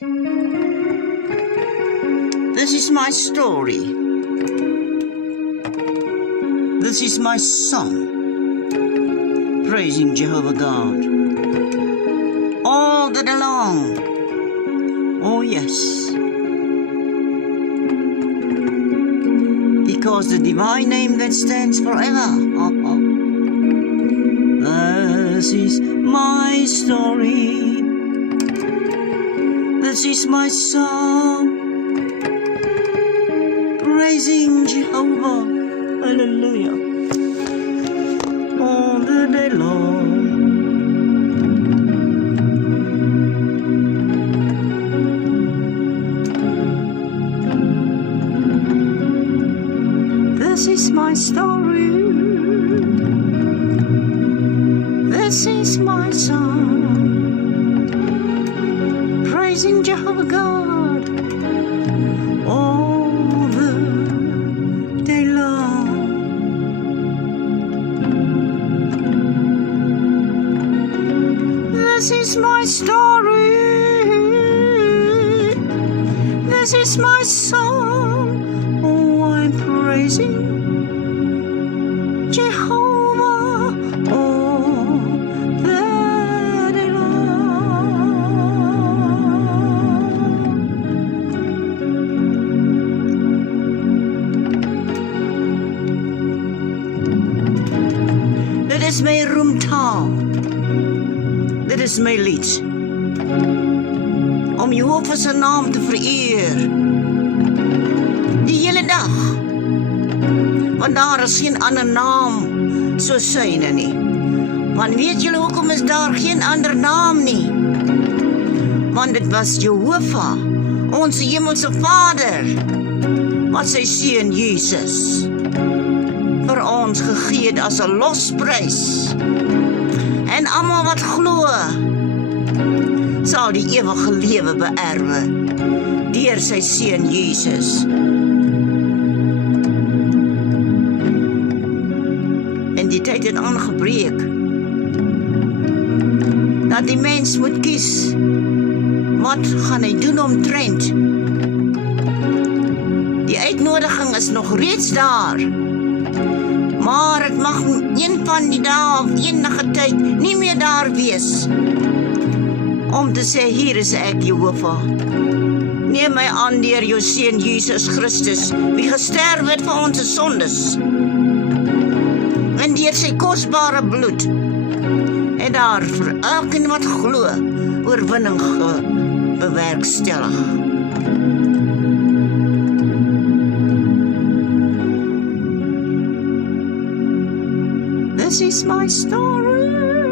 This is my story. This is my song, praising Jehovah God. All the day long. Oh yes. Because the divine name that stands forever. This is my story. This is my song, praising Jehovah. Hallelujah. All the day long. This is my story. This is my song, praising Jehovah God all the day long. This is my story. This is my song. Oh, I'm praising Jehovah all the day long. Dit is my roemtaal. Dit is my lied. Om Jehovah se naam te vereer. Die hele dag. Want daar is geen ander naam soos syne nie. Want weet julle hoekom is daar geen ander naam nie? Want dit was Jehovah, ons hemelse Vader, wat sy seun Jesus vir ons gegee het as 'n losprys. En almal wat glo, sal die ewige lewe beerwe deur sy seun Jesus. En die tyd het aangebreek dat die mens moet kies, wat gaan hy doen omtrent? Die uitnodiging is nog reeds daar, maar het mag een van die dae of enige tyd nie meer daar wees om te sê, hier is ek, Jehovah. Neem my aan deur jou seun Jesus Christus, wie gesterf het vir ons sondes, en deur sy kosbare bloed, en daar vir elkeen wat glo, oorwinning bewerkstellig. This is my story.